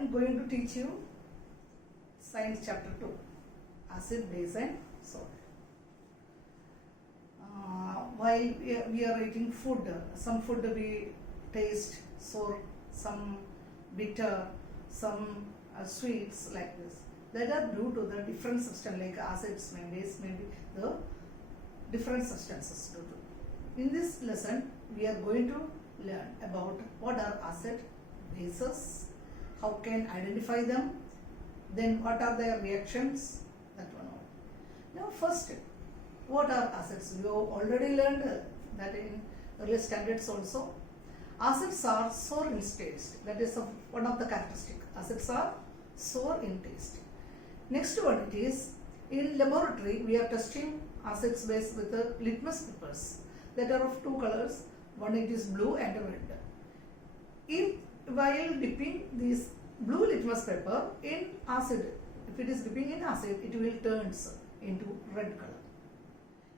am going to teach you Science Chapter 2, Acid, Base and Salt. While we are eating food, some food we taste sour, some bitter, some sweets like this. That are due to the different substance like acids, base, maybe the different substances due to. In this lesson, we are going to learn about what are acid, bases, how can identify them, then what are their reactions, that one all. Now first, what are acids? We have already learned that in earlier standards also. Acids are sour in taste. That is one of the characteristics. Acids are sour in taste. Next one it is, in laboratory we are testing acids base with the litmus papers that are of two colors. One it is blue and red. While dipping this blue litmus paper in acid, if it is dipping in acid, it will turn into red color.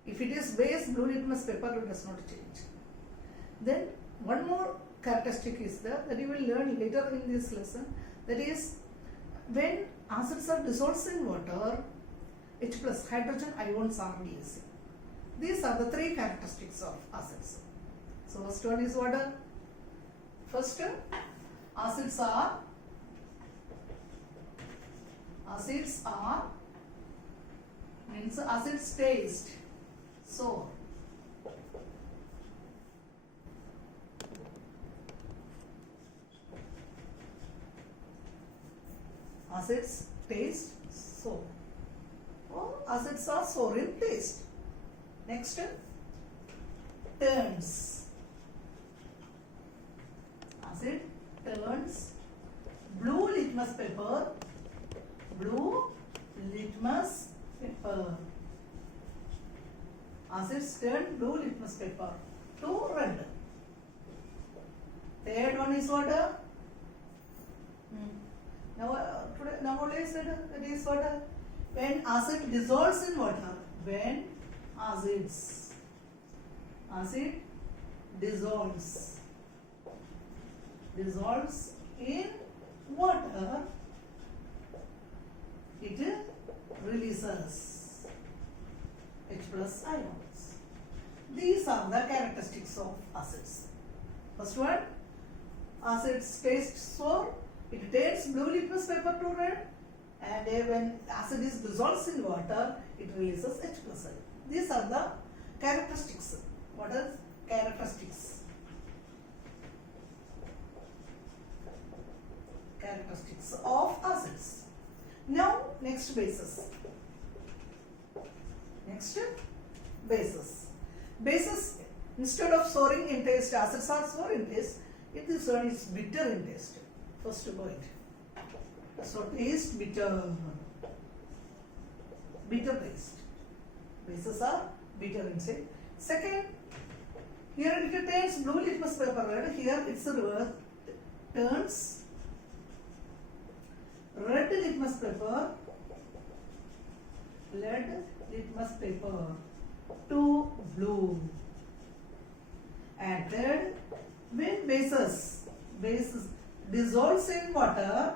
If it is base blue litmus paper, it does not change. Then one more characteristic is there that you will learn later in this lesson. That is, when acids are dissolved in water, H plus hydrogen ions are releasing. These are the three characteristics of acids. So first one is what? First, acids are means acids taste sour. Acids taste sour. Or acids are sour in taste. Next, turns. Acid turns blue litmus paper acids turn blue litmus paper to red. Third one is what? Now only said that is what? When acid dissolves in water. When acid dissolves in water, it releases H plus ions. These are the characteristics of acids. First one, acids taste sour. It turns blue litmus paper to red, and when acid is dissolved in water, it releases H plus ion. These are the characteristics. What is characteristics? Characteristics of acids. Now next bases. Bases, instead of souring in taste, acids are sour in taste. This one is bitter in taste. First point. So taste bitter. Bitter taste. Bases are bitter in taste. Second, here it turns blue litmus paper red. Here it's a reverse. Turns red litmus paper to blue. And third, when bases dissolves in water,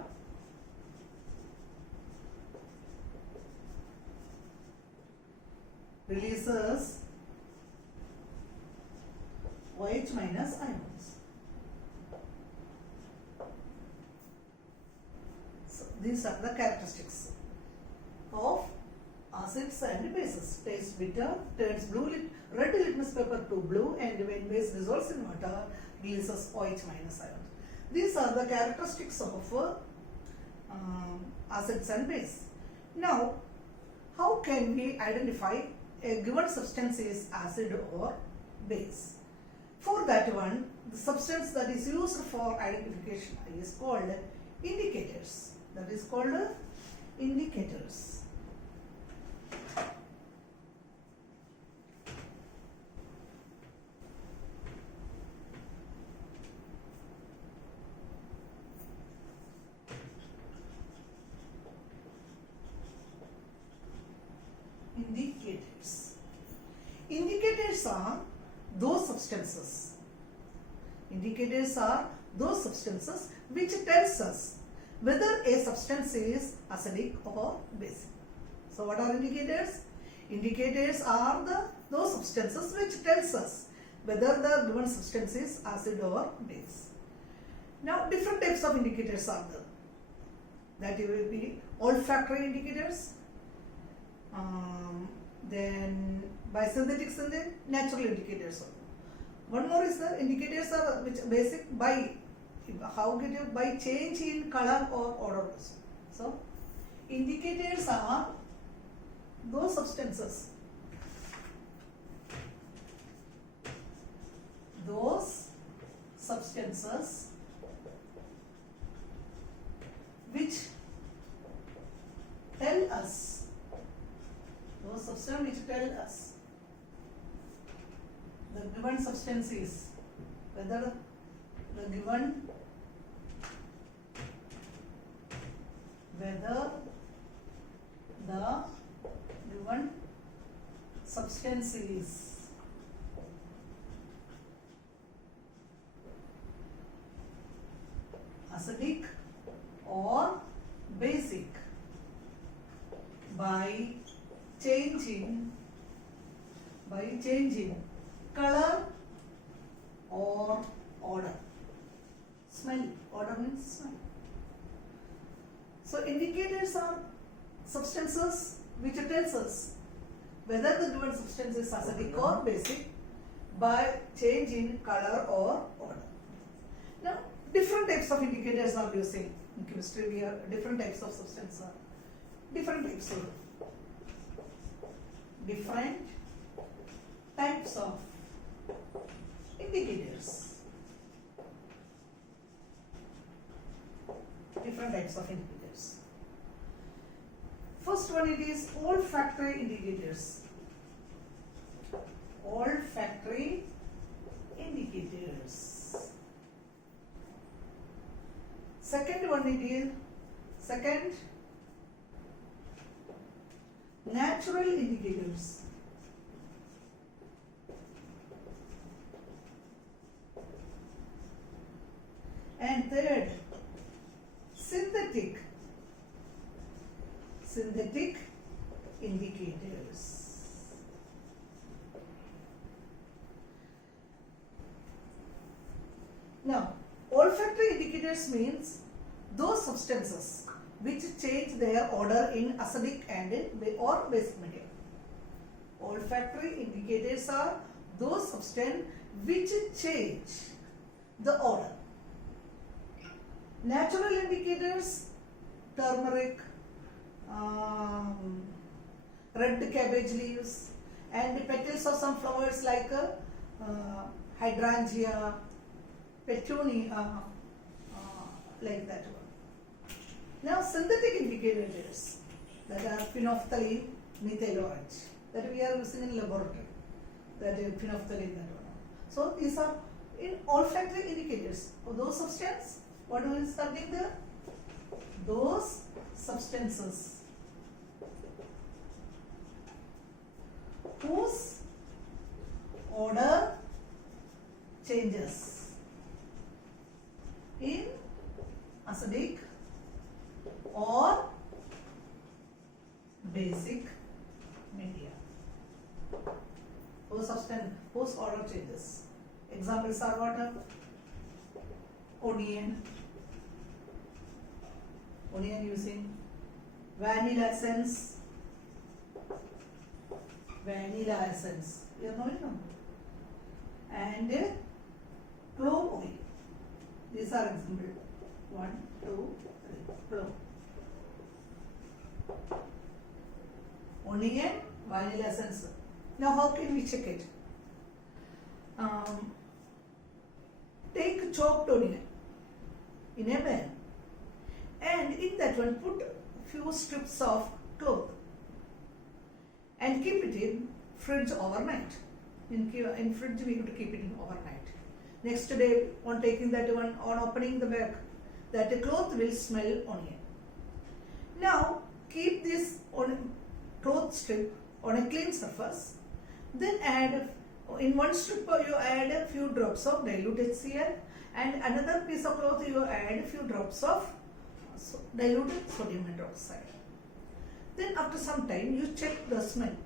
releases OH minus ions. So these are the characteristics of acids and bases. Taste bitter, turns red litmus paper to blue, and when base dissolves in water, releases OH minus ions. These are the characteristics of acids and base. Now, how can we identify a given substance is acid or base? For that one, the substance that is used for identification is called indicators. That is called indicators. Indicators are those substances. Indicators are those substances which tells us whether a substance is acidic or basic. So what are indicators? Indicators are those substances which tells us whether the given substance is acid or base. Now different types of indicators are there. That will be olfactory indicators, then by synthetics and then natural indicators. One more is the indicators are which basic by how get you by change in color or odor. So indicators are those substances which tell us the given substance is whether the given substance is acidic or basic by changing color or odor. Smell. Odor means smell. So indicators are substances which tells us whether the given substance is acidic or basic by change in color or odor. Now different types of indicators are using in chemistry. We have different types of substances. Different types of indicators. Different types of indicators. First one, it is olfactory indicators. Olfactory indicators. Second one, it is natural indicators. And third, synthetic indicators. Now, olfactory indicators means those substances which change their odor in acidic and or basic medium. Olfactory indicators are those substances which change the odor. Natural indicators, turmeric, red cabbage leaves, and the petals of some flowers like hydrangea, petunia, like that one. Now synthetic indicators, that are phenolphthalein, methyl orange, that we are using in laboratory, that is phenolphthalein, that one. So these are in olfactory indicators of those substances. What is studying there? Those substances whose odor changes in acidic or basic media. Whose substance, whose odor changes. Examples are what? Onion using vanilla essence. You know it, no? And clove oil. These are examples. 1, 2, 3. Clove. Onion, vanilla essence. Now how can we check it? Take chopped onion in a pan, and in that one put few strips of cloth and keep it in fridge overnight. In fridge we have to keep it in overnight. Next day on taking that one, on opening the bag, that cloth will smell onion. Now keep this cloth strip on a clean surface, then add in one strip you add a few drops of dilute HCl, and another piece of cloth you add a few drops of diluted sodium hydroxide. Then after some time you check the smell.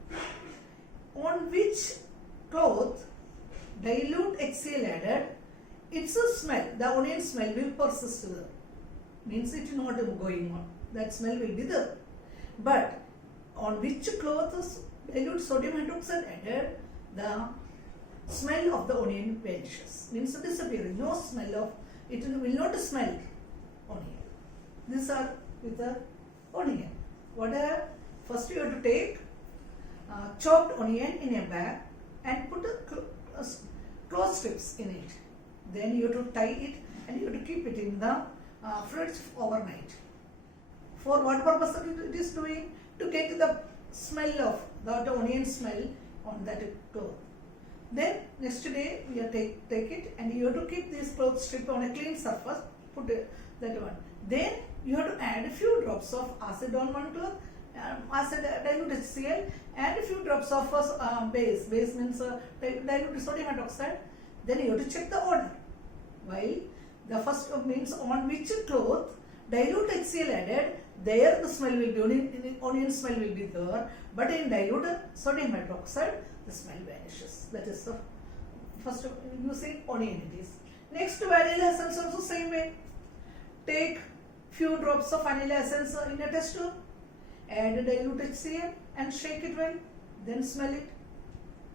On which cloth dilute HCl added, its a smell, the onion smell will persist there. Means it is not going on. That smell will be there. But on which cloth is dilute sodium hydroxide added, the smell of the onion vanishes. Means disappearing. No smell of, it will not smell onion. These are with the onion. First you have to take chopped onion in a bag and put cloth strips in it. Then you have to tie it and you have to keep it in the fridge overnight. For what purpose it is doing? To get the smell of the onion smell on that cloth. Then next day you have to take it and you have to keep this cloth strip on a clean surface. Put that one. Then you have to add a few drops of acid on one cloth, acid dilute HCl, and a few drops of base. Base means dilute sodium hydroxide. Then you have to check the order. While the first means on which cloth dilute HCl added, there the smell will be, onion smell will be there, but in diluted sodium hydroxide, the smell vanishes. That is the first using onion it is. Next, vanilla essence also same way. Take few drops of vanilla essence in a test tube, add dilute HCl and shake it well, then smell it.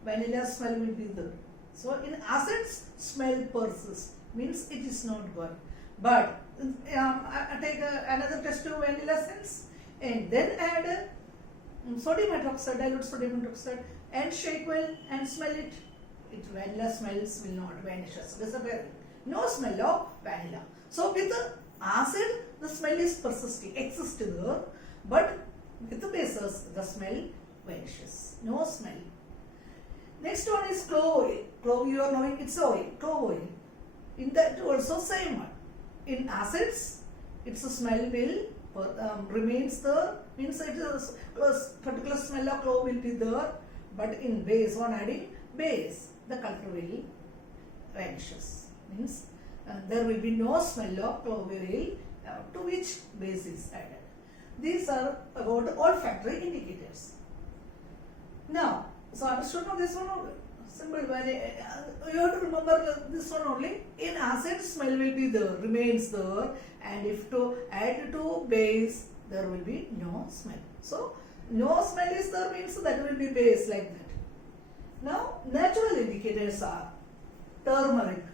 Vanilla smell will be there. So in acids, smell persists, means it is not good. But I take another test tube vanilla essence and then add sodium hydroxide, dilute sodium hydroxide and shake well and smell it. Vanilla smells will not vanish, disappear. No smell of vanilla. So with the acid, the smell is persisting, exists there, but with the bases, the smell vanishes. No smell. Next one is clove oil. Clove, you are knowing it's oil, clove oil. In that also same one. In acids, its smell will remains there, means it is particular smell of clove will be there, but in base, on adding base, the color will vanishes. Means there will be no smell of clove oil to which base is added. These are about olfactory indicators. Now, so understood now this one only. Simple. You have to remember this one only. In acid, smell will be there, remains there, and if to add to base, there will be no smell. So, no smell is there means that will be base like that. Now, natural indicators are turmeric.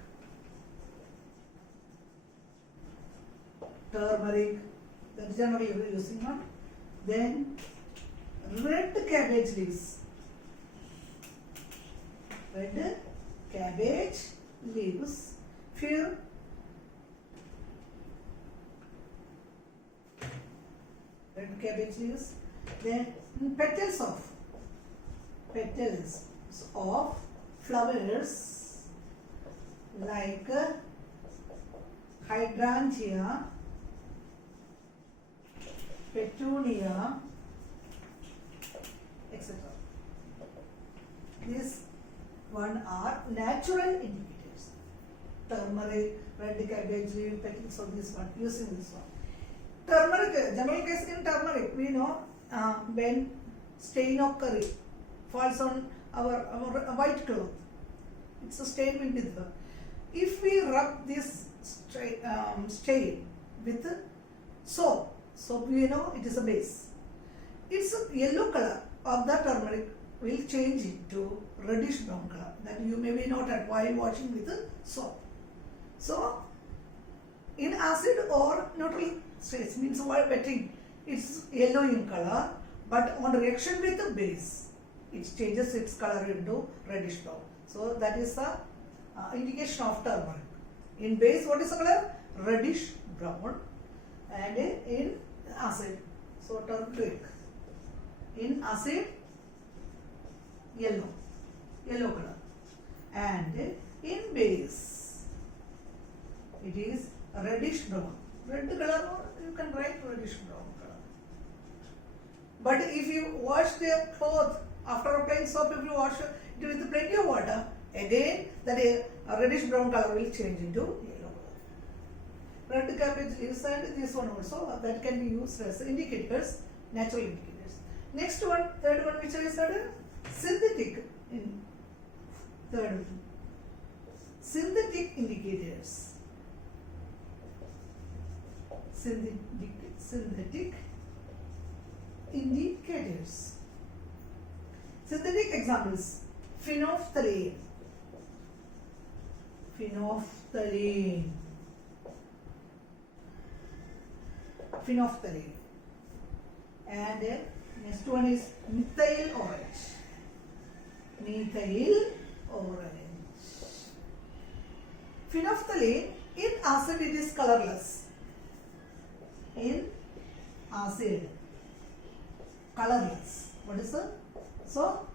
Turmeric, that's generally we are using one. Then, red cabbage leaves. Red cabbage leaves. Few red cabbage leaves. Then petals of flowers like hydrangea, petunia, etc. These one are natural indicators. Turmeric, red cabbage leaf, petals of this one, using this one. Turmeric, general case in turmeric, we know when stain of curry falls on our white cloth, it's a stain will be there. If we rub this stain with soap we know it is a base. Its yellow color of the turmeric will change into reddish brown color. That you may be noted while washing with soap. So, in acid or neutral stage, means while wetting, it's yellow in color, but on reaction with the base, it changes its color into reddish brown. So, that is the indication of turmeric. In base, what is the color? Reddish brown, and in acid, so turmeric. In acid, yellow color, and in base it is reddish brown. Red color, or you can write reddish brown color. But if you wash the cloth after applying soap, if you wash it with plenty of water, again that reddish brown color will change into yellow color. red cabbage leaves and this one also that can be used as indicators, natural indicators. Next one, third one which I said, synthetic in third synthetic indicators. Synthetic indicators. Synthetic examples: phenolphthalein, and next one is methyl orange. Phenolphthalein, in acid it is colorless. In acid, colorless. What is the? So,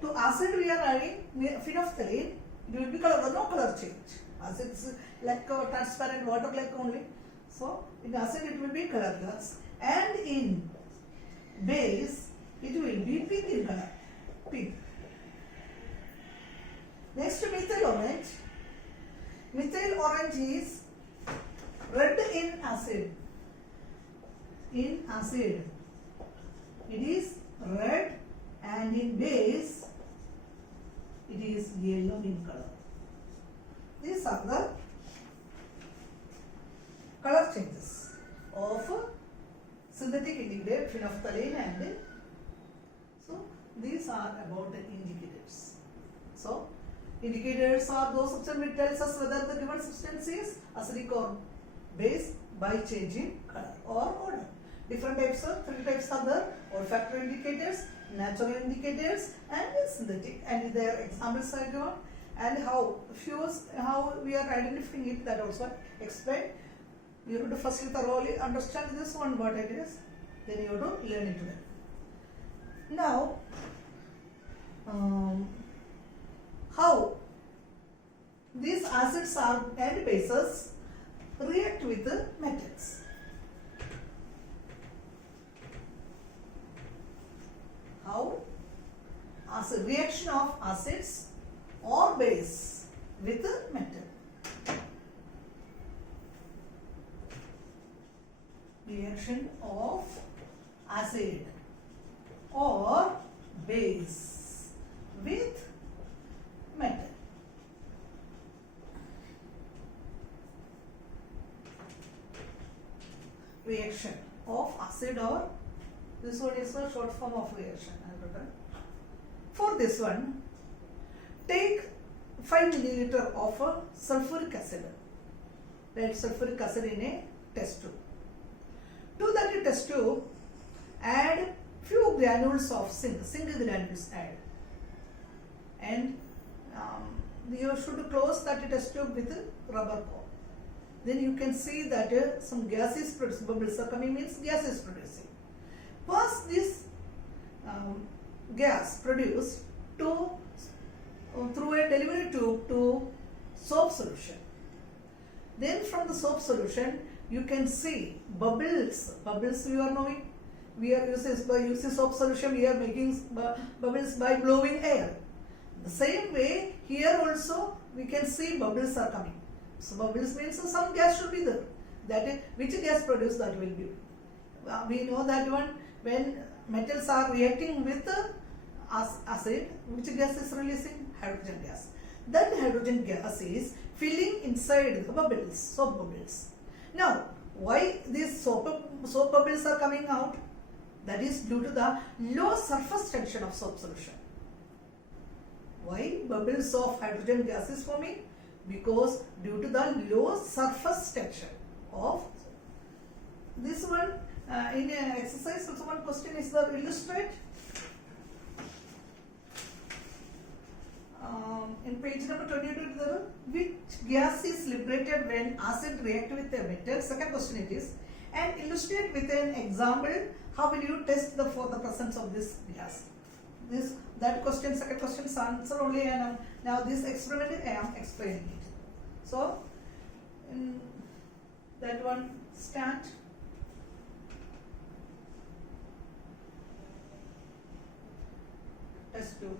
to acid we are adding phenolphthalein, it will be colorless, no color change. Acid is like transparent water like only. So, in acid it will be colorless, and in base it will be pink in color. Pink. Next, methyl orange. Methyl orange is red in acid. In acid, it is red, and in base, it is yellow in color. These are the color changes of synthetic indicator, phenolphthalein, and so these are about the indicators. So, indicators are those substances which tells us whether the given substance is acidic or base by changing color or odor. Different types of, three types are there: olfactory indicators, natural indicators, and synthetic. And their examples are given, and how we are identifying it, that also explain. You have to firstly thoroughly understand this one, what it is, then you have to learn it well. Now, how these acids are and bases react with the metals. How acid, reaction of acids or base with the metal. Reaction of acid or base with metal. Reaction of acid, or this one is a short form of reaction. For this one, take 5 milliliter of sulfuric acid. Write sulfuric acid in a test tube. To that test tube, add few granules of zinc granules add, and you should close that test tube with a rubber core. Then you can see that some gas is produced, bubbles are coming, means gas is producing. Pass this gas produced through a delivery tube to soap solution. Then from the soap solution you can see bubbles. Bubbles you are knowing. We are using soap solution. We are making bubbles by blowing air. The same way here also we can see bubbles are coming. So bubbles means some gas should be there. That is, which gas produced, that will be. We know that one, when metals are reacting with acid, which gas is releasing? Hydrogen gas. That hydrogen gas is filling inside the bubbles, soap bubbles. Now, why these soap bubbles are coming out? That is due to the low surface tension of soap solution. Why bubbles of hydrogen gas is forming? Because due to the low surface tension of this one. In an exercise also one question is there, illustrate. In page number 22, which gas is liberated when acid react with a metal? Second question it is. And illustrate with an example how will you test for the presence of this gas. That question, second question's answer only, and now this experiment I am explaining it. So, that one start. Test tube.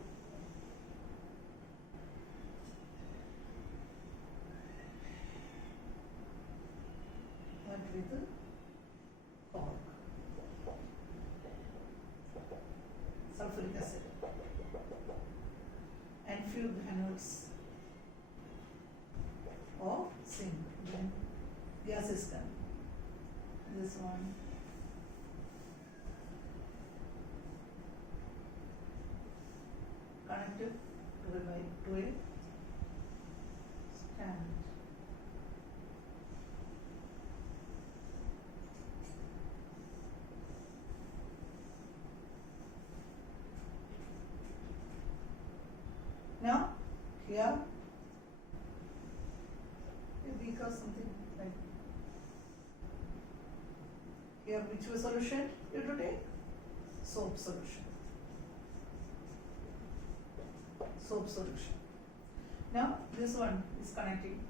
with cork, sulfuric acid, and few granules of zinc. Then gas is done. This one. Connected to a stand. Now here a beaker, something like here, which was solution you have to take? Soap solution. Soap solution. Now this one is connecting.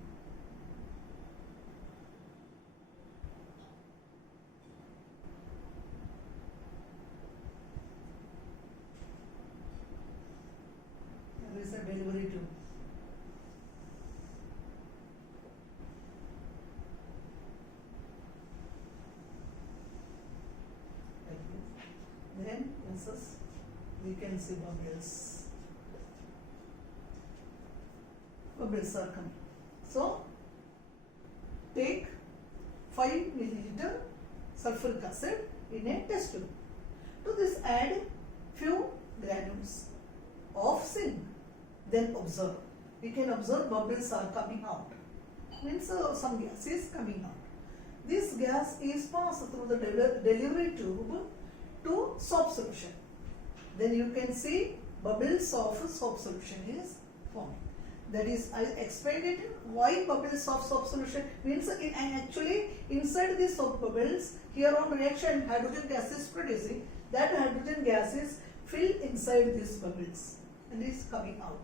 There is a delivery tube. Like this. Then yes, we can see bubbles. Bubbles are coming. So take 5 milliliter sulfuric acid in a test tube. To this add few granules of zinc. Then observe. We can observe bubbles are coming out. Means some gas is coming out. This gas is passed through the delivery tube to soap solution. Then you can see bubbles of soap solution is forming. That is, I explained it why bubbles of soap solution means actually inside the soap bubbles, here on reaction hydrogen gas is producing. That hydrogen gas is filled inside these bubbles and is coming out.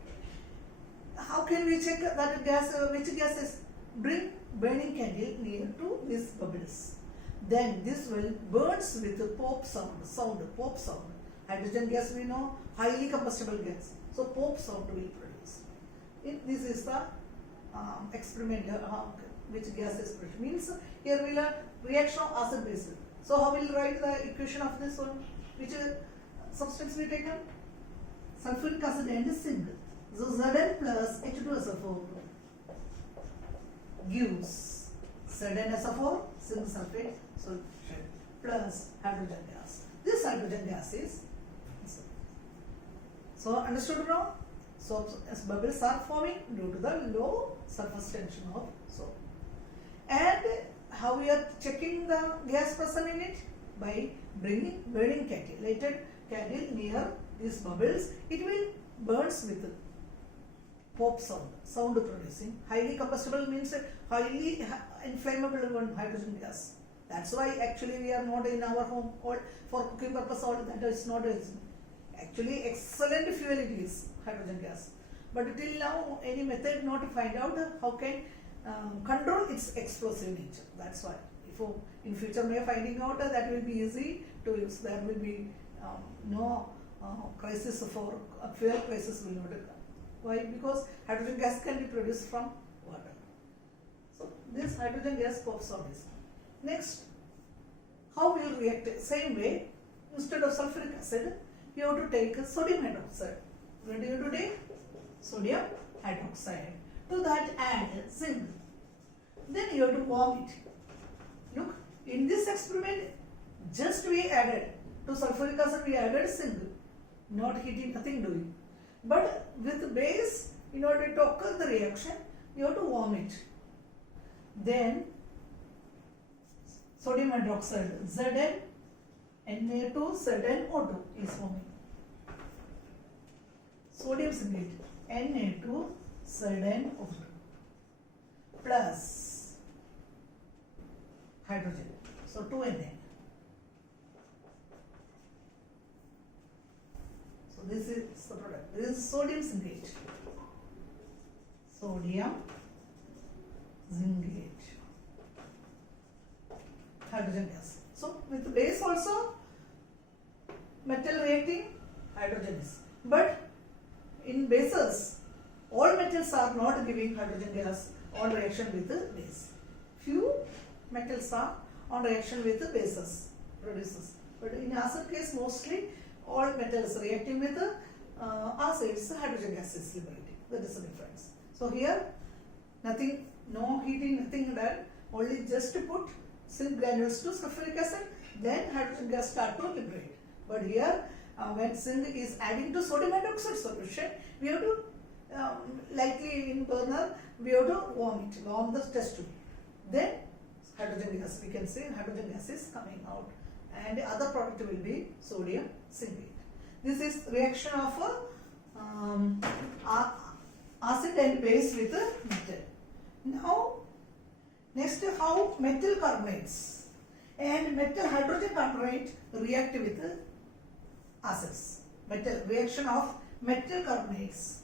How can we check that gas, which gas is? Bring burning candle near to these bubbles. Then this will burns with a pop sound, pop sound. Hydrogen gas we know, highly combustible gas. So pop sound will produce. This is the experimental which gas is produced. Means here we will reaction of acid base. So how will write the equation of this one? Which substance we taken? Sulfuric acid and zinc. So Zn plus H2SO4 gives ZnSO4, zinc sulfate solution plus hydrogen gas. This hydrogen gas is so understood now? So as bubbles are forming due to the low surface tension of soap. And how we are checking the gas present in it? By bringing burning candle, lighted candle near these bubbles. It will burns with pop sound producing. Highly combustible means highly inflammable one hydrogen gas. That's why actually we are not in our home all for cooking purpose. All that is not actually excellent fuel. It is hydrogen gas. But till now any method not to find out how can control its explosive nature. That's why. If in future we are finding out that will be easy to use. There will be no crisis for fuel crisis will not occur. Why? Because hydrogen gas can be produced from water. So this hydrogen gas pops out this. Next, how we will react? Same way, instead of sulfuric acid, you have to take sodium hydroxide. What do you have to take? Sodium hydroxide. To that add zinc. Then you have to warm it. Look, in this experiment, just we added to sulfuric acid, we added zinc. Not heating, nothing doing. But with base, in order to occur the reaction, you have to warm it. Then sodium hydroxide Zn Na2 ZnO2 is forming. Sodium citrate Na2 ZnO2 plus hydrogen. So 2Na. So this is the product. This is sodium zincate. Sodium zincate. Hydrogen gas. So with the base also metal reacting hydrogen is. But in bases all metals are not giving hydrogen gas on reaction with the base. Few metals are on reaction with the bases produces. But in acid case, mostly all metals reacting with the acids, hydrogen gas is liberating. That is the difference. So here, nothing, no heating, nothing done. Only just to put zinc granules to sulfuric acid, then hydrogen gas start to liberate. But here, when zinc is adding to sodium hydroxide solution, we have to likely in burner we have to warm the test tube. Then hydrogen gas, we can say hydrogen gas is coming out, and the other product will be sodium cincate. This is reaction of acid and base with metal. Now next, how metal carbonates and metal hydrogen carbonate react with acids. Metal reaction of metal carbonates.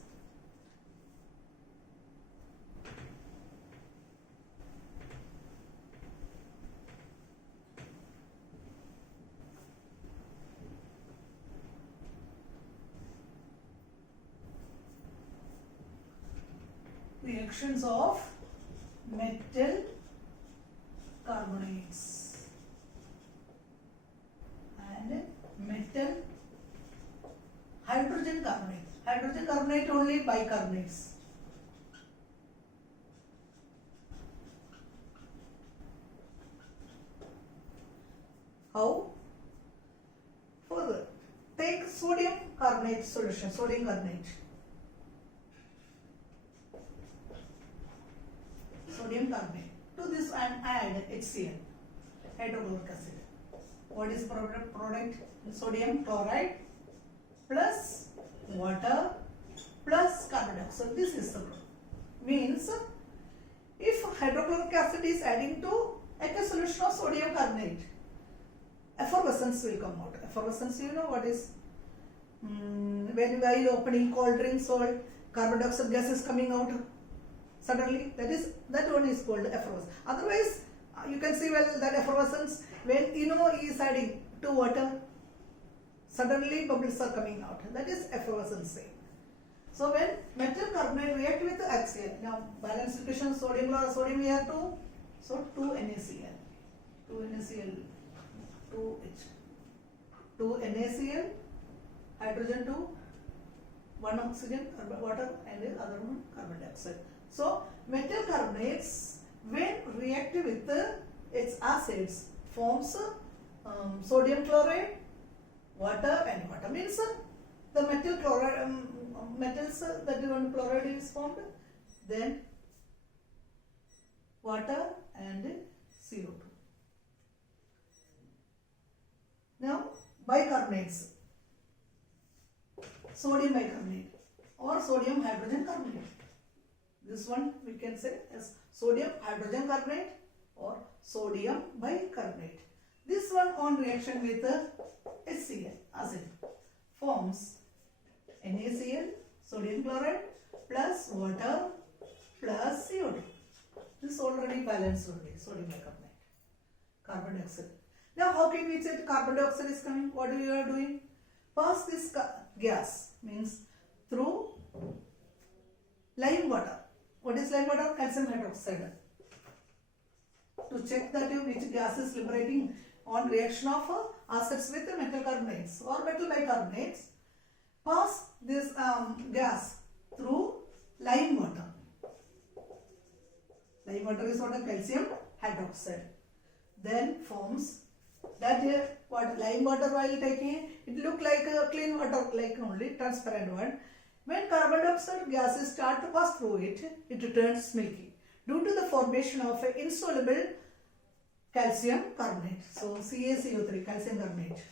Reactions of metal carbonates and metal hydrogen carbonate. Hydrogen carbonate only bicarbonates. How? Further, take sodium carbonate solution, sodium carbonate. Sodium carbonate. To this and add HCl, hydrochloric acid. What is product? Sodium chloride plus water plus carbon dioxide. This is the product. Means if hydrochloric acid is adding to aqueous solution of sodium carbonate, effervescence will come out. Effervescence, you know what is? When while opening cold drinks, or carbon dioxide gas is coming out suddenly, that one is called effervescence. Otherwise, you can see well that effervescence when is adding to water, suddenly bubbles are coming out. That is effervescence. So when metal carbonate react with HCl, now balance equation sodium here 2, so 2 NaCl, 2 NaCl, hydrogen 2, 1 oxygen, water, and the other one carbon dioxide. So metal carbonates when react with its acids forms sodium chloride, water, and water means the metal chloride metals that one chloride is formed, then water and CO2. Now bicarbonates, sodium bicarbonate or sodium hydrogen carbonate. This one we can say as sodium hydrogen carbonate or sodium bicarbonate. This one on reaction with HCl acid forms NaCl, sodium chloride plus water plus CO2. This already balanced only, sodium bicarbonate, carbon dioxide. Now how can we say carbon dioxide is coming? What we are doing? Pass this gas means through lime water. What is lime water? Calcium hydroxide. To check that which gas is liberating on reaction of acids with metal carbonates or metal bicarbonates, pass this gas through lime water. Lime water is what? Calcium hydroxide. Then forms that what lime water while taking, it look like a clean water, like only transparent one. When carbon dioxide gases start to pass through it, it turns milky due to the formation of an insoluble calcium carbonate. So CaCO3, calcium carbonate,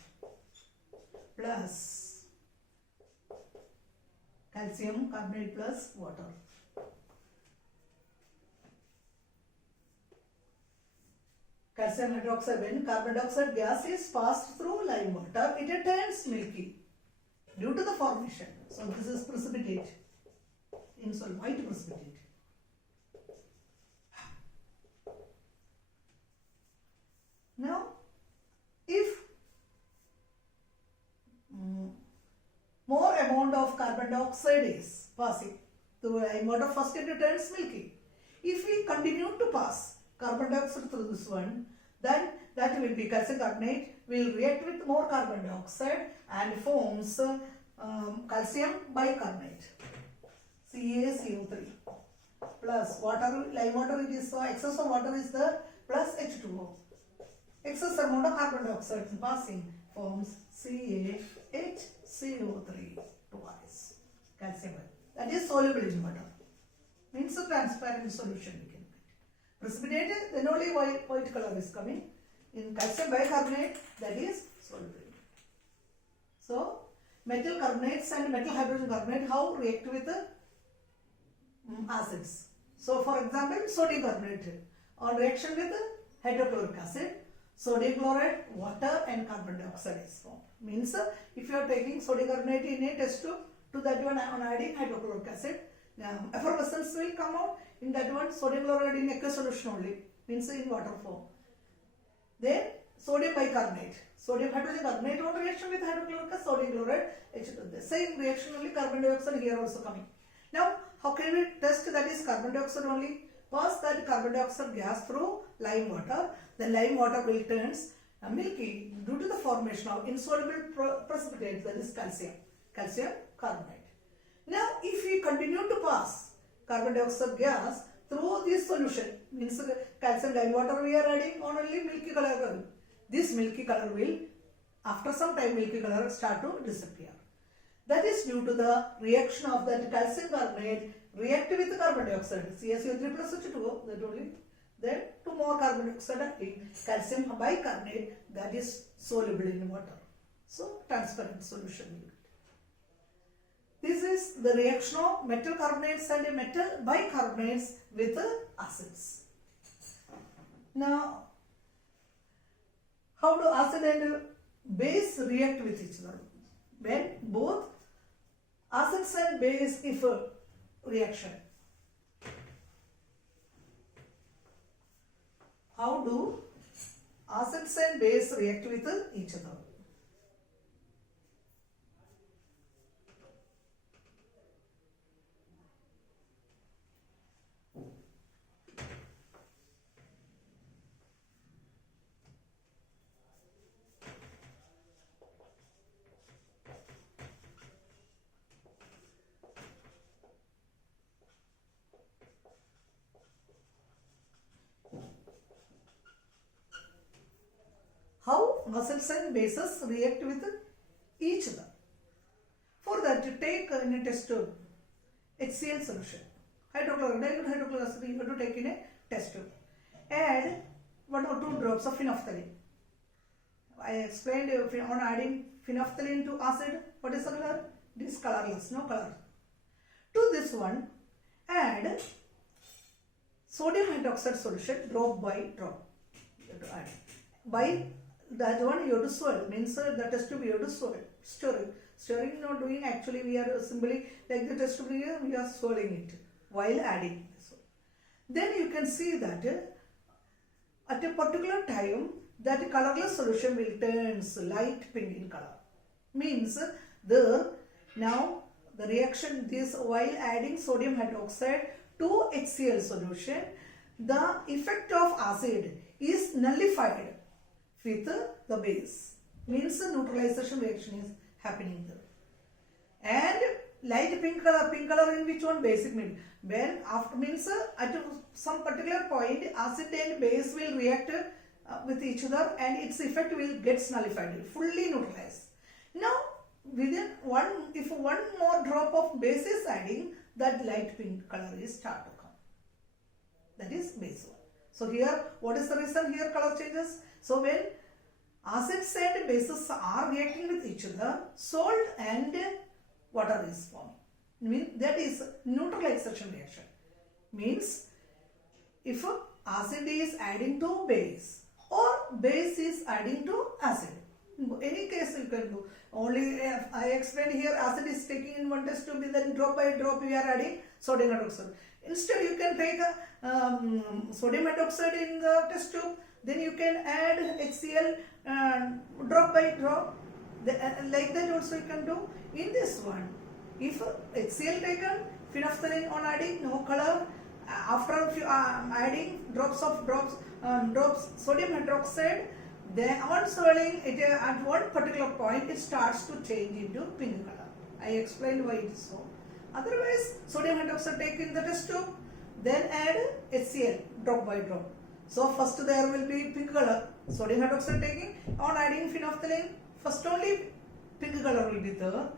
plus calcium carbonate plus water. Calcium hydroxide, when carbon dioxide gas is passed through lime water, it turns milky due to the formation. So this is precipitate, insoluble, white precipitate. Now, if more amount of carbon dioxide is passing through lime water, first it turns milky. If we continue to pass carbon dioxide through this one, then CaP, calcium carbonate, will react with more carbon dioxide and forms calcium bicarbonate, CaCO3 plus water, lime water it is, excess of water is there, plus H2O. Excess amount of carbon dioxide passing forms CaHCO3 twice, calcium. That is soluble in water. Means a transparent solution we can get. Precipitated, then only white color is coming. In calcium bicarbonate, that is soluble. So, metal carbonates and metal hydrogen carbonate, how react with acids. So, for example, sodium carbonate on reaction with hydrochloric acid, sodium chloride, water and carbon dioxide is formed. Means if you are taking sodium carbonate in a test tube, to that one on adding hydrochloric acid, effervescence will come out. In that one, sodium chloride in aqueous solution only, means in water form. Then sodium bicarbonate, sodium hydrogen carbonate on reaction with hydrochloric acid, sodium chloride, H2O. The same reaction only, carbon dioxide here also coming. Now, how can we test that is carbon dioxide only? Pass that carbon dioxide gas through lime water. The lime water will turns milky due to the formation of insoluble precipitate, that is calcium carbonate. Now, if we continue to pass carbon dioxide gas through this solution, means calcium lime water we are adding on only milky color. This milky color will, after some time, milky color start to disappear. That is due to the reaction of that calcium carbonate react with the carbon dioxide, CaCO3 plus H2O, that only. Then two more carbon dioxide acting, calcium bicarbonate, that is soluble in water. So, transparent solution will get. This is the reaction of metal carbonates and metal bicarbonates with acids. Now, how do acid and base react with each other? When both acids and base if a reaction. How do acids and base react with each other? How acids and bases react with each other. For that, take in a test tube HCl solution, hydrochloric, dilute hydrochloric acid you have to take in a test tube. Add 1 or 2 drops of phenolphthalein. I explained on adding phenolphthalein to acid, what is the color? It is colorless, no color. To this one, add sodium hydroxide solution drop by drop. You have to add. By that one you have to swirl, means the test tube you have to swirl, stirring. Stirring not doing, actually we are simply like the test tube here, we are swirling it while adding this one. Then you can see that at a particular time that colorless solution will turn light pink in color. Means there now the reaction this while adding sodium hydroxide to HCl solution, the effect of acid is nullified with the base. Means neutralization reaction is happening there. And light pink color in which one? Basic mean. When after means at some particular point acid and base will react with each other and its effect will get nullified, fully neutralized. Now within if one more drop of base is adding, that light pink color is start to come. That is base one. So here what is the reason here color changes? So when acids and bases are reacting with each other, salt and water is formed. That is neutralization reaction. Means if acid is adding to base or base is adding to acid. In any case you can do. Only I explained here acid is taking in one test tube, then drop by drop we are adding sodium hydroxide. Instead you can take sodium hydroxide in the test tube, then you can add HCl drop by drop. Like that also you can do. In this one, if HCl taken, phenolphthalein on adding, no color. After adding drops sodium hydroxide, Then on swelling, at one particular point it starts to change into pink color. I explained why it is so. Otherwise, sodium hydroxide take in the test tube, then add HCl drop by drop. So first there will be pink color, sodium hydroxide taking, on adding phenolphthalein, first only pink color will be there.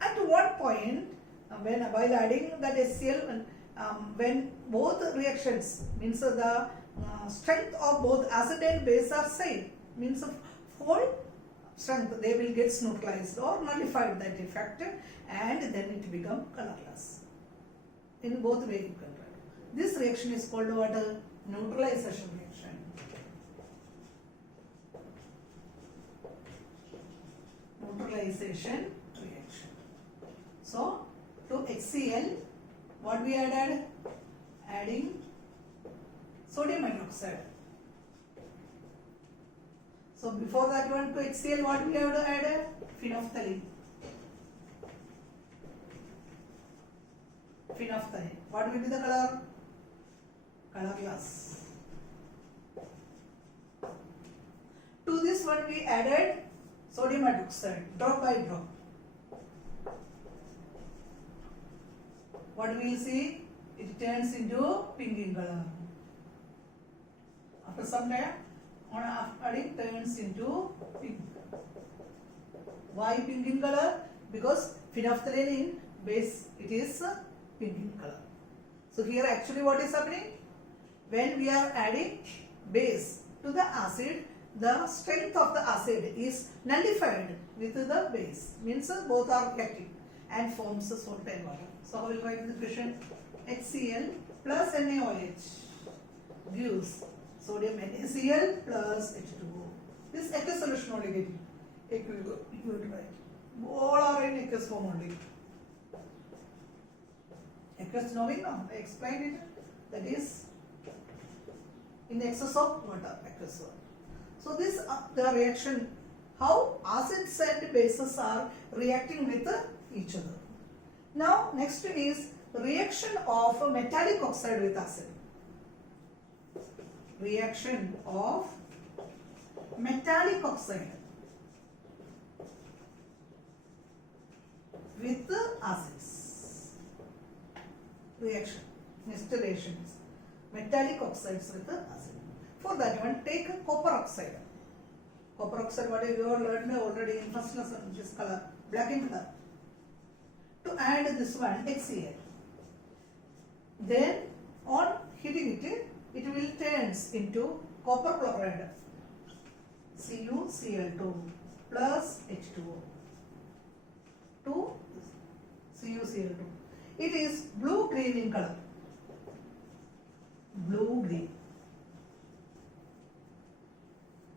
At one point, while adding that HCl, when both reactions, means the strength of both acid and base are same, means of whole strength, they will get neutralized or nullified that effect, and then it become colorless. In both way you can write. This reaction is called what? Neutralization reaction. Neutralization reaction. So to HCl, what we added? Adding sodium hydroxide. So before that one to HCl, what we have to add? Phenolphthalein. Phenolphthalein. What will be the color? Colorless. To this one we added sodium hydroxide, drop by drop. What we will see? It turns into pink in color. After some time, on adding turns into pink. Why pink in color? Because phenolphthalein in base, it is pink in color. So here actually what is happening? When we are adding base to the acid, the strength of the acid is nullified with the base. Means both are reacting and forms a salt and water. So I will write the question: HCl plus NaOH gives sodium NaCl plus H2O. This aqueous solution only getting. You will write. All are in aqueous form only. Aqueous knowing now. I explained it. That is in excess of water, aqueous water. So this the reaction, how acids and bases are reacting with each other. Now next is reaction of metallic oxide with acid. Reaction of metallic oxide with acids. Reaction. Next reaction is metallic oxides with acid. For that one, take copper oxide. Copper oxide, what you have learned already in first lesson, this color, black in color. To add this one, HCl. Then on heating it, it will turns into copper chloride, CuCl2 plus H2O. To CuCl2. It is blue-green in color. Blue-green.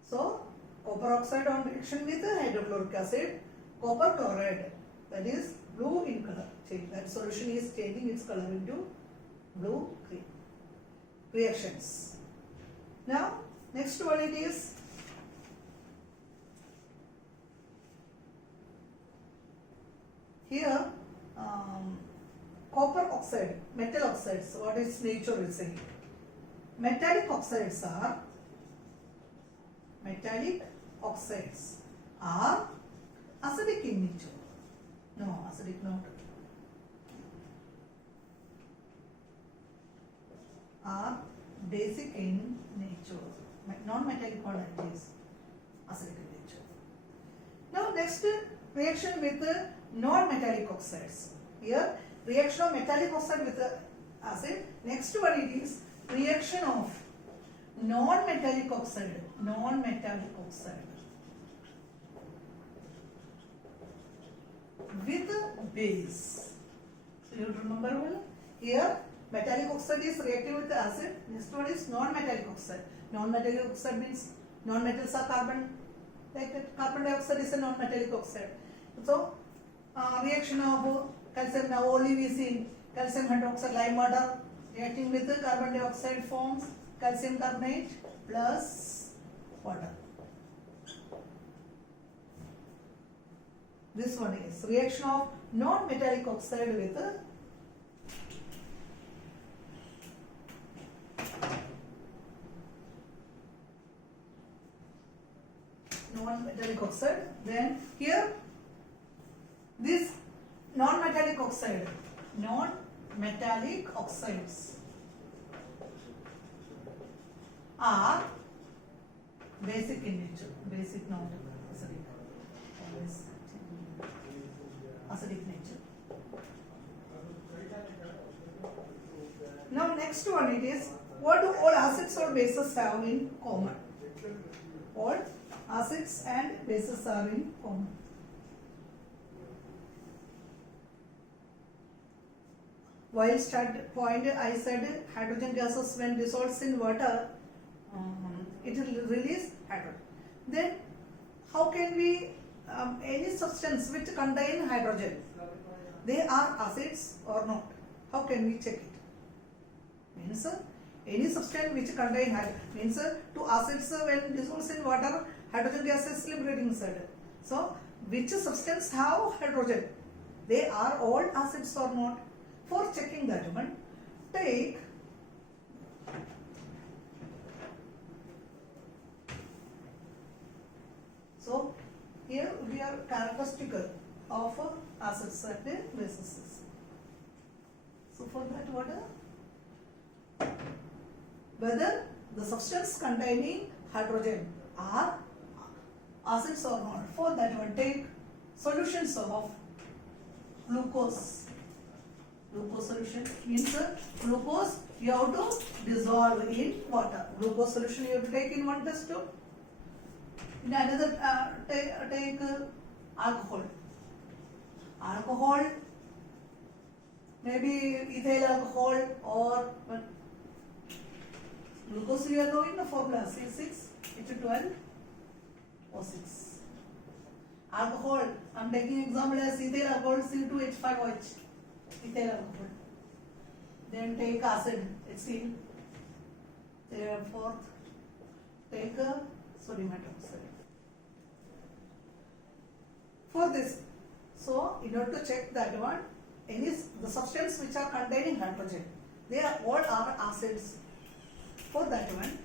So, copper oxide on reaction with hydrochloric acid, copper chloride, that is blue in color. That solution is changing its color into blue-green. Reactions. Now, next one it is here copper oxide, metal oxides. What is nature will say? Metallic oxides are acidic in nature. No, acidic not. Are basic in nature. Non-metallic one is acidic in nature. Now next reaction with non-metallic oxides. Here reaction of metallic oxide with acid. Next one it is reaction of non-metallic oxide. Non-metallic oxide with base. So you remember well? Here metallic oxide is reacting with the acid. Next one is non-metallic oxide. Non-metallic oxide means non-metals are carbon. Like that, carbon dioxide is a non-metallic oxide. So reaction of calcium, now only we see calcium hydroxide, lime water reacting with the carbon dioxide forms calcium carbonate plus water. This one is reaction of non-metallic oxide with non-metallic oxide. Then here this non-metallic oxide, non-metallic oxides are basic in nature, basic not acidic, always acidic nature. Now next one it is, what do all acids or bases have in common? All acids and bases are in common. While start point I said hydrogen gases when dissolves in water, it will release hydrogen. Then how can we any substance which contain hydrogen, they are acids or not? How can we check it? Means any substance which contain hydrogen, means two acids when dissolves in water, hydrogen gas is liberating inside. So which substance have hydrogen? They are all acids or not? For checking that one, take so here we are characteristical of acids and bases. So for that what whether the substance containing hydrogen are acids or not. For that one take solutions of glucose. Glucose solution means glucose you have to dissolve in water. Glucose solution you have to take in one test tube. In another take alcohol. Alcohol maybe ethyl alcohol or glucose you are knowing the formula C6H12O6. Alcohol I am taking example as ethyl alcohol C2H5OH. Ethyl alcohol. Then take acid HCl. Fourth, take sodium hydroxide. For this, so in order to check that one, the substance which are containing hydrogen, they are all are acids. For that one,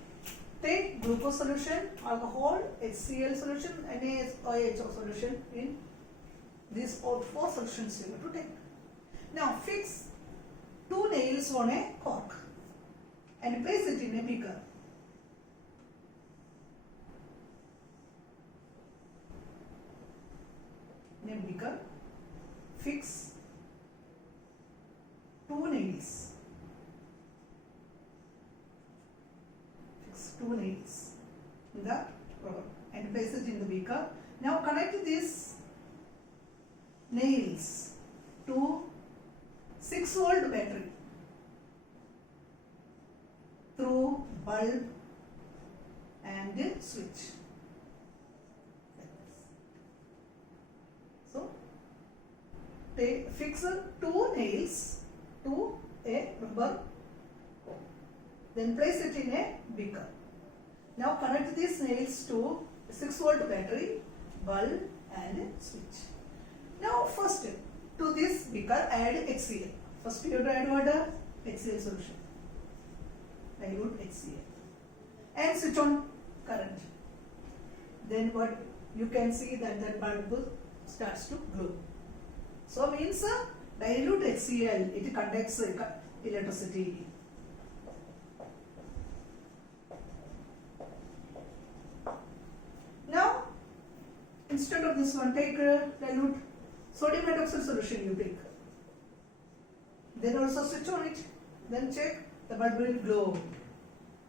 take glucose solution, alcohol, HCl solution, NaOH solution in these all four solutions you have to take. Now fix two nails on a cork and place it in a beaker. In a beaker, fix two nails. Fix two nails in the rubber and place it in the beaker. Now connect these nails to 6-volt battery through bulb and switch. So, fix two nails to a rubber, then place it in a beaker. Now connect these nails to 6-volt battery, bulb and switch. Now first to this beaker add HCl. First you have to add water, HCl solution. Dilute HCl. And switch on current. Then what you can see that bulb starts to glow. So means dilute HCl, it conducts electricity. Now instead of this one, take dilute sodium hydroxide solution you take. Then also switch on it. Then check the bulb will glow.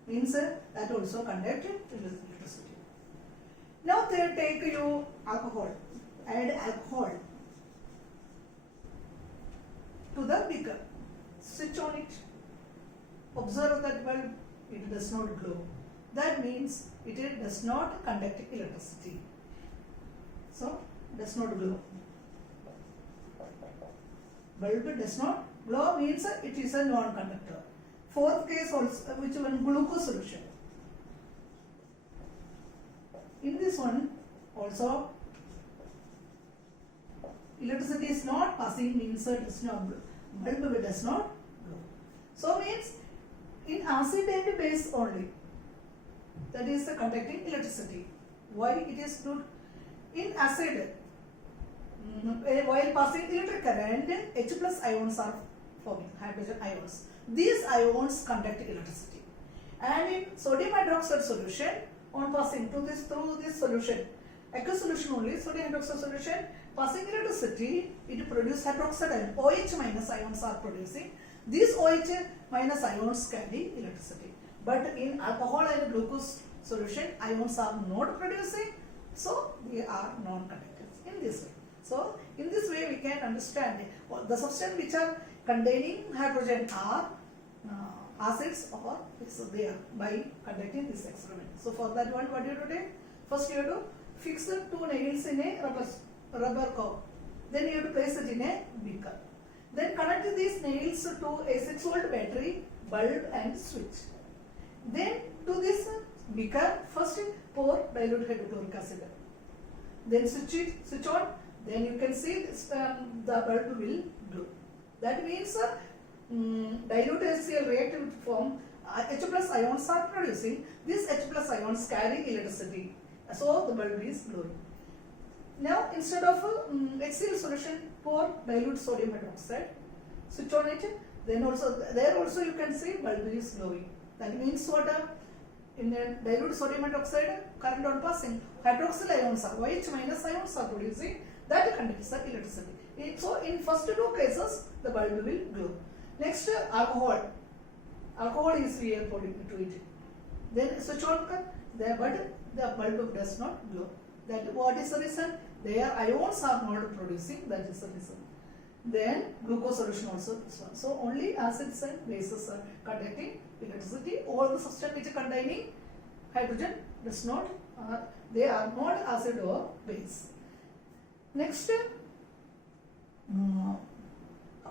Means that also conduct electricity. Now they take you alcohol. Add alcohol to the beaker. Switch on it. Observe that bulb, it does not glow. That means it does not conduct electricity. So, does not glow. Bulb does not glow means it is a non-conductor. Fourth case also, which one? Glucose solution. In this one also electricity is not passing, means it does not glow. Bulb does not glow. So means in acid and base only, that is conducting electricity. Why it is good? In acid, while passing electric current, H plus ions are forming, hydrogen ions. These ions conduct electricity. And in sodium hydroxide solution, on passing through this solution, aqueous solution only, sodium hydroxide solution, passing electricity, it produces hydroxide ion. OH minus ions are producing. These OH minus ions carry electricity. But in alcohol and glucose solution, ions are not producing, so they are non-conductors in this way. So in this way we can understand the substance which are containing hydrogen are acids or they are by conducting this experiment. So for that one, what you have to take? First you have to fix the two nails in a rubber curve. Then you have to place it in a beaker. Then connect these nails to a 6-volt battery, bulb and switch. Then to this beaker, first pour dilute hydrochloric acid. Then switch on. Then you can see this, the bulb will glow. That means dilute HCl reactive form, H plus ions are producing. These H plus ions carry electricity. So the bulb is glowing. Now instead of HCl solution, pour dilute sodium hydroxide. Switch on it. Then there also you can see bulb is glowing. That means what? In dilute sodium hydroxide, current on passing, hydroxyl ions are, OH minus ions are producing, that conducts the electricity. So in first two cases, the bulb will glow. Next, alcohol. Alcohol is real pouring into it. Then switch on, but the bulb does not glow. That what is the reason? Their ions are not producing, that is the reason. Then glucose solution also this one. So only acids and bases are conducting electricity. All the substance which are containing hydrogen does not, they are not acid or base. Next,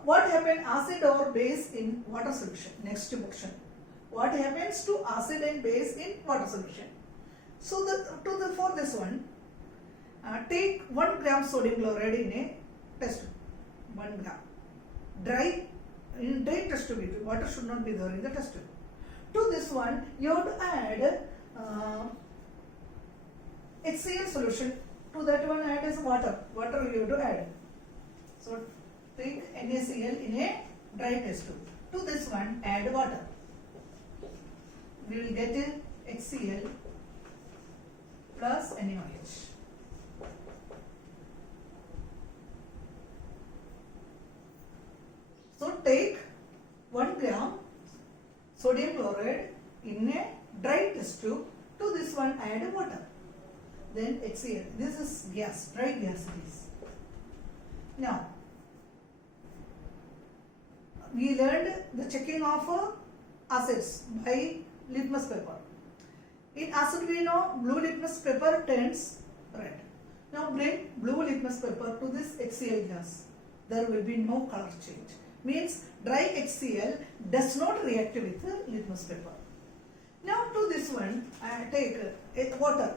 what happens acid or base in water solution? Next question. What happens to acid and base in water solution? So for this one, take 1 gram sodium chloride in a test tube. 1 gram. In dry test tube, water should not be there in the test tube. To this one, you have to add HCl solution. To that one, add is water. Water you have to add. So take NaCl in a dry test tube. To this one, add water. We will get HCl plus NaOH. So take 1 gram sodium chloride in a dry test tube. To this one add water. Then HCl. This is gas, dry gas it is. Now, we learned the checking of acids by litmus paper. In acid we know blue litmus paper turns red. Now bring blue litmus paper to this HCl gas. There will be no color change. Means dry HCl does not react with litmus paper. Now to this one, I take water,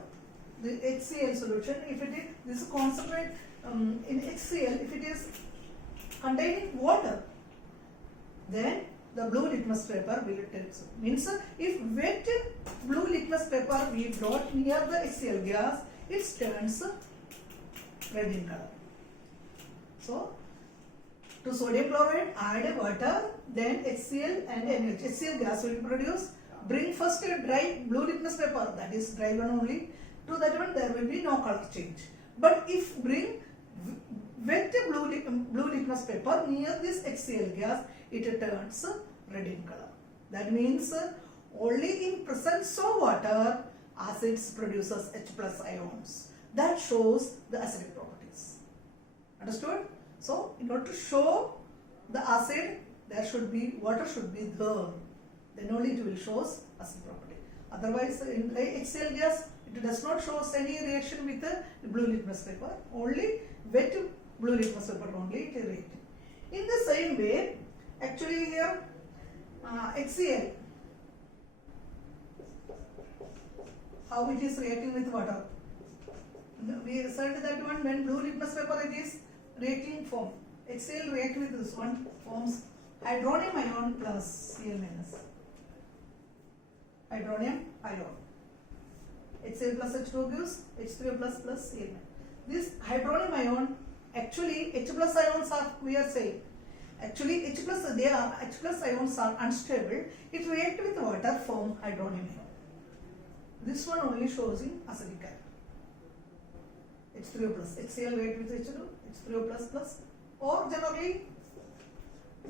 the HCl solution. If it is this concentrate in HCl, if it is containing water, then the blue litmus paper will turn. Means if wet blue litmus paper we brought near the HCl gas, it turns red in color. So to sodium chloride add water, then HCl and NaOH. HCl gas will produce. Bring first a dry blue litmus paper, that is dry one only. To that one there will be no color change. But if bring wet blue litmus paper near this HCl gas, it turns red in color. That means only in presence of water acids produces H plus ions. That shows the acidic properties. Understood? So in order to show the acid, there should be water should be there. Then only it will show acid property. Otherwise, in HCl gas, it does not show any reaction with the blue litmus paper. Only wet blue litmus paper only it react. In the same way, actually here HCl, how it is reacting with water. We said that one when blue litmus paper it is reacting form. HCl react with this one forms hydronium ion plus Cl minus. Hydronium ion. HCl plus H2O gives H3O plus Cl. This hydronium ion, actually H plus ions are, we are saying, actually H plus ions are unstable. It reacts with water, form hydronium ion. This one only shows in acidic character. H3O plus, HCl react with H2, H3O plus, or generally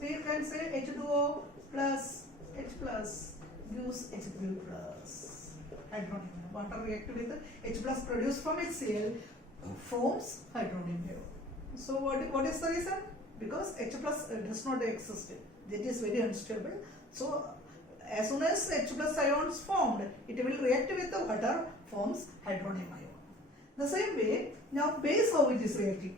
we can say H2O plus H plus gives H3O plus hydronium ion. Water react with H plus produced from HCl forms hydronium ion. So what is the reason? Because H plus does not exist. It is very unstable. So as soon as H plus ions formed, it will react with the water, forms hydronium ion. The same way, now base, how it is reacting?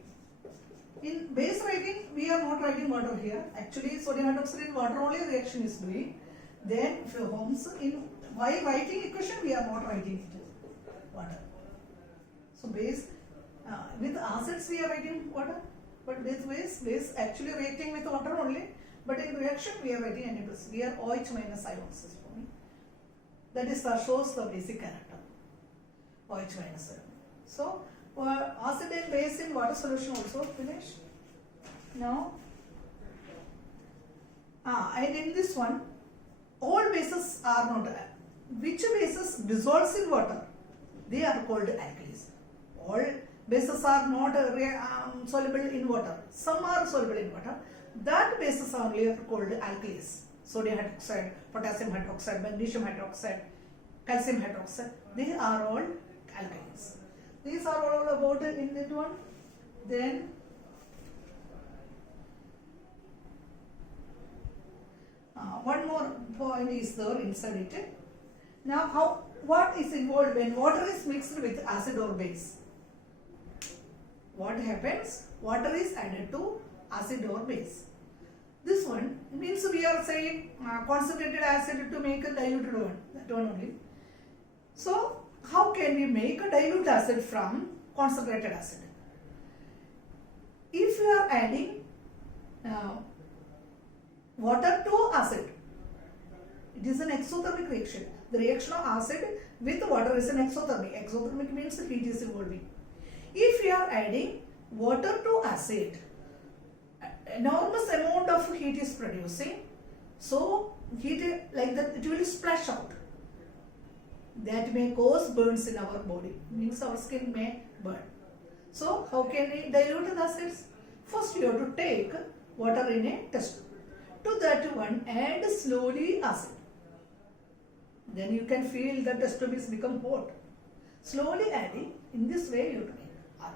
In base writing, we are not writing water here. Actually, sodium hydroxide in water only reaction is doing. Then forms in, while writing equation, we are not writing it water. So base, with acids we are writing water, but with base actually reacting with water only. But in reaction we are writing Na plus. We are OH minus ions is forming. That is shows the basic character. OH minus ion. So acid and base in water solution also finished. Now, and in this one, all bases are not. Which bases dissolves in water? They are called alkalis. All bases are not soluble in water. Some are soluble in water. That bases are only called alkalis. Sodium hydroxide, potassium hydroxide, magnesium hydroxide, calcium hydroxide. They are all alkalis. These are all about in that one. Then one more point is there inside it. Now, what is involved when water is mixed with acid or base? What happens? Water is added to acid or base. This one means we are saying concentrated acid to make a diluted one. That one only. So, how can we make a dilute acid from concentrated acid? If we are adding water to acid, it is an exothermic reaction. The reaction of acid with water is an exothermic. Exothermic means the heat is evolving. If we are adding water to acid, enormous amount of heat is producing. So heat like that, it will splash out. That may cause burns in our body. Means our skin may burn. So how can we dilute the acids? First you have to take water in a test tube. To that one add slowly acid. Then you can feel the test tube is become hot. Slowly adding, in this way you have to make.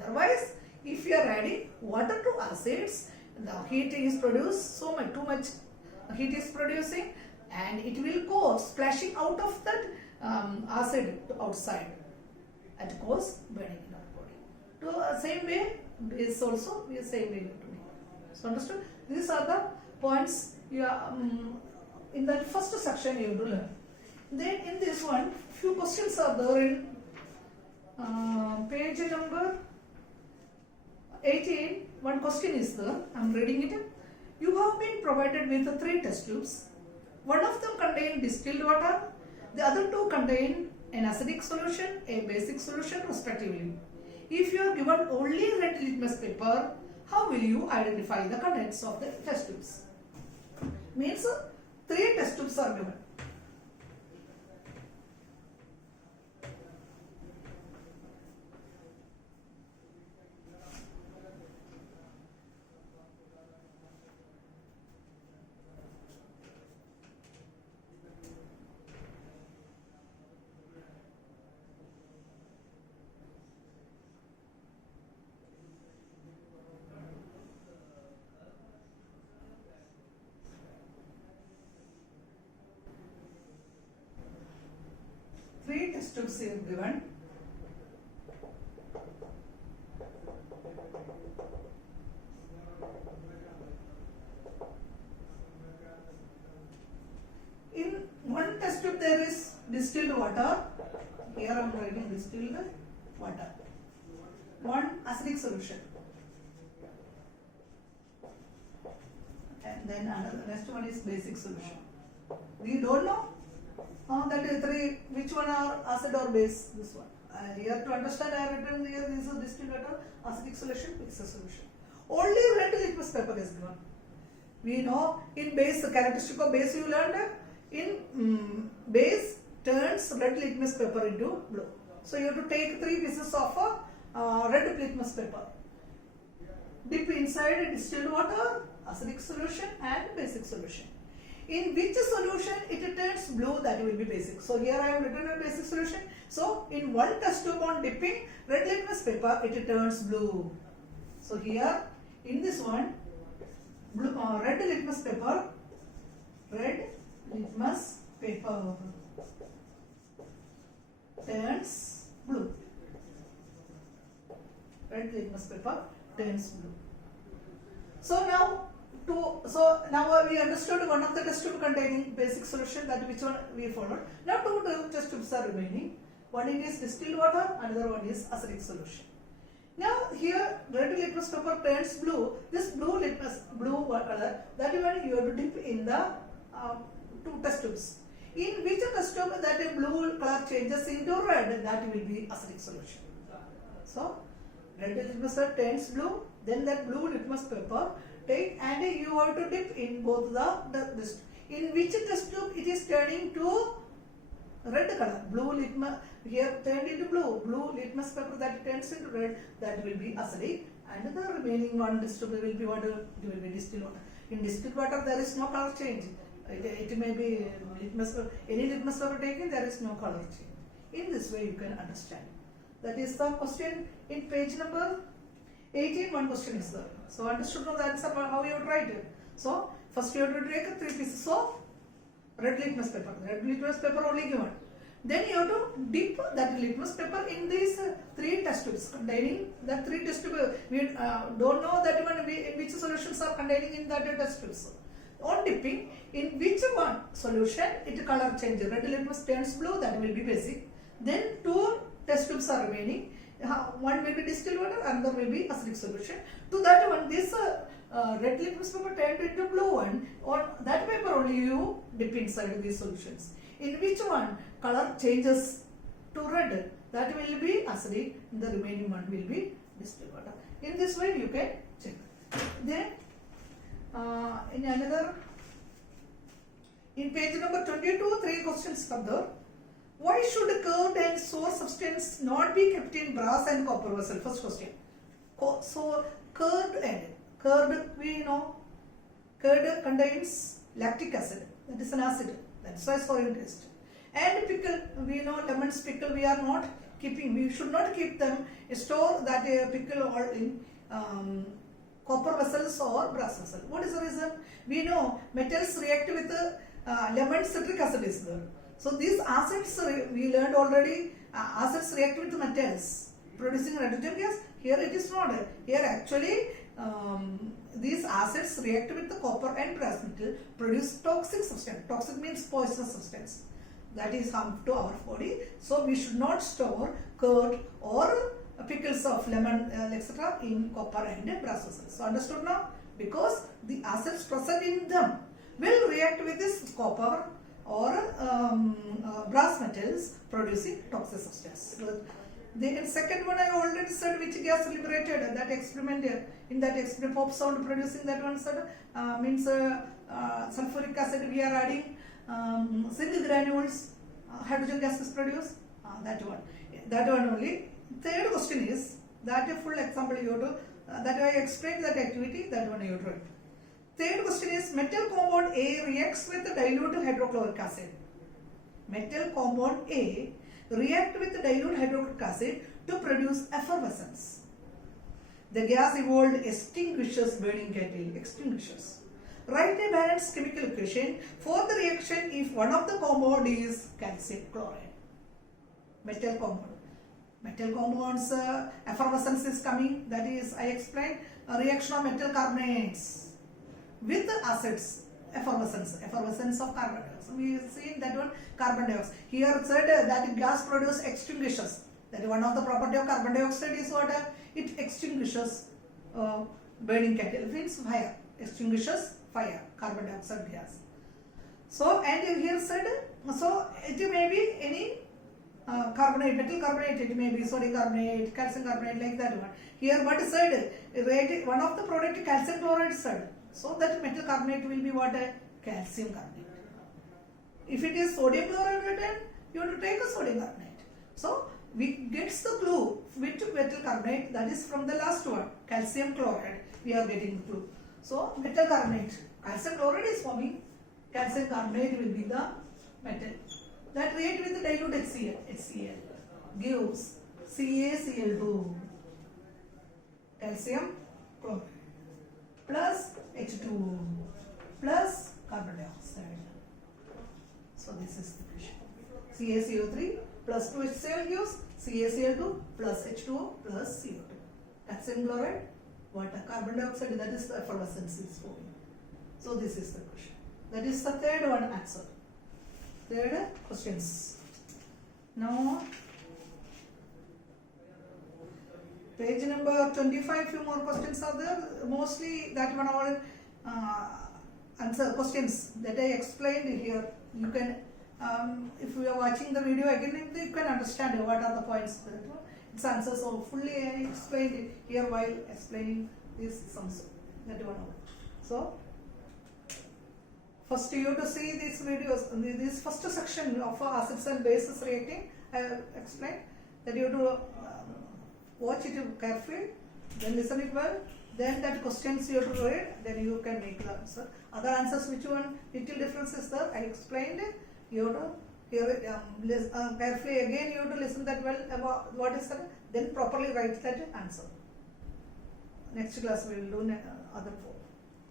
Otherwise, if you are adding water to acids, the heat is produced so much, too much heat is producing, and it will cause splashing out of that acid outside and cause burning in our body. To same way is also the same way to make. So understood? These are the points you are, in that first section you have to learn. Then in this one, few questions are there in page number 18. One question is there. I am reading it. You have been provided with 3 test tubes. One of them contain distilled water. The other 2 contain an acidic solution, a basic solution respectively. If you are given only red litmus paper, how will you identify the contents of the test tubes? Means 3 test tubes are given. Three test tubes are given. In one test tube there is distilled water. Here I am writing distilled water. One acidic solution. And then another next one is basic solution. We don't know That is three. Which one are acid or base? This one. Here to understand, I have written here. This is distilled water, acidic solution, mixed solution. Only red litmus paper is given. We know in base, the characteristic of base you learned. In base turns red litmus paper into blue. So you have to take 3 pieces of red litmus paper. Dip inside distilled water, acidic solution and basic solution. In which solution it turns blue, that will be basic. So here I have written a basic solution. So in one test tube on dipping red litmus paper, it turns blue. So here in this one, blue, red litmus paper turns blue. Red litmus paper turns blue. So now we understood one of the test tube containing basic solution, that which one we followed. Now 2 test tubes are remaining. One is distilled water, another one is acidic solution. Now here red litmus paper turns blue. This blue color, that one you have to dip in the 2 test tubes. In which test tube that blue color changes into red, that will be acidic solution. So red litmus paper turns blue, then that blue litmus paper take and you have to dip in both the in which test tube it is turning to red color. Blue litmus here turned into blue litmus paper that turns into red, that will be acidic, and the remaining one test tube will be what? It will be distilled water. In distilled water there is no color change. It may be any litmus paper taken, there is no color change. In this way you can understand. That is the question in page number 18. One question is there. So understood from the answer how you would write it. So first you have to take 3 pieces of red litmus paper. Red litmus paper only given. Then you have to dip that litmus paper in these 3 test tubes containing the 3 test tubes. We don't know that one which solutions are containing in that test tubes. On dipping, in which one solution it color changes. Red litmus turns blue, that will be basic. Then 2 test tubes are remaining. One will be distilled water, another will be acidic solution. To that one, this red litmus paper turned into blue one. On that paper only you dip inside these solutions. In which one color changes to red, that will be acidic. The remaining one will be distilled water. In this way you can check. Then in page number 22, 3 questions further. Why should curved and sour substance not be kept in brass and copper vessel? First question. So curd we know, curd contains lactic acid, that is an acid, that's why sour taste. And pickle, we know lemons pickle we are not keeping, we should not keep them, store that pickle or in copper vessels or brass vessel. What is the reason? We know metals react with lemon citric acid is there. So these acids we learned already, acids react with metals producing hydrogen gas. Here it is not. Here actually these acids react with the copper and brass metal, produce toxic substance. Toxic means poisonous substance that is harmful to our body. So we should not store curd or pickles of lemon etc. in copper and brass vessels. So understood now? Because the acids present in them will react with this copper or brass metals producing toxic substance. So the second one I already said which gas liberated, that experiment in that experiment pop sound producing, that one said means sulfuric acid we are adding zinc granules, hydrogen gas is produced, that one only. Third question is that a full example you have to that I explained that activity, that one you have to write. Third question is metal compound A reacts with dilute hydrochloric acid. Metal compound A react with dilute hydrochloric acid to produce effervescence. The gas evolved extinguishes burning kettle. Extinguishes. Write a balanced chemical equation for the reaction if one of the compound is calcium chloride. Metal compound. Metal compounds effervescence is coming. That is I explained a reaction of metal carbonates with the acids, effervescence of carbon dioxide. We have seen that one, carbon dioxide. Here it said that gas produces extinguishes. That one of the property of carbon dioxide is what? It extinguishes burning kettle. It means fire. Extinguishes fire, carbon dioxide gas. So and here said, so it may be any carbonate, metal carbonate, it may be sodium carbonate, calcium carbonate, like that one. Here what said, one of the product calcium chloride said, so that metal carbonate will be what? Calcium carbonate. If it is sodium chloride written, you have to take a sodium carbonate. So we gets the clue which metal carbonate, that is from the last one, calcium chloride, we are getting the clue. So metal carbonate, calcium chloride is forming, calcium carbonate will be the metal. That react with the dilute HCl gives CaCl2, calcium chloride, plus H2O, plus carbon dioxide. So this is the question. CaCO3 plus 2HCl gives CaCl2 plus H2O plus CO2. Calcium chloride, water, carbon dioxide, that is the effervescence is forming. So this is the question. That is the third one answer. Third questions. Now page number 25, few more questions are there. Mostly that one all answer questions that I explained here. You can, if you are watching the video again, you can understand what are the points. Its answers. So fully I explained it here while explaining this sums. That one. So first you have to see these videos. This first section of acids and bases reacting, I have explained that you have to watch it carefully, then listen it well, then that questions you have to read, then you can make the answer. Other answers, which one little difference is there, I explained it. You have to hear it carefully again, you have to listen that well about what is that, then properly write that answer. Next class we will do other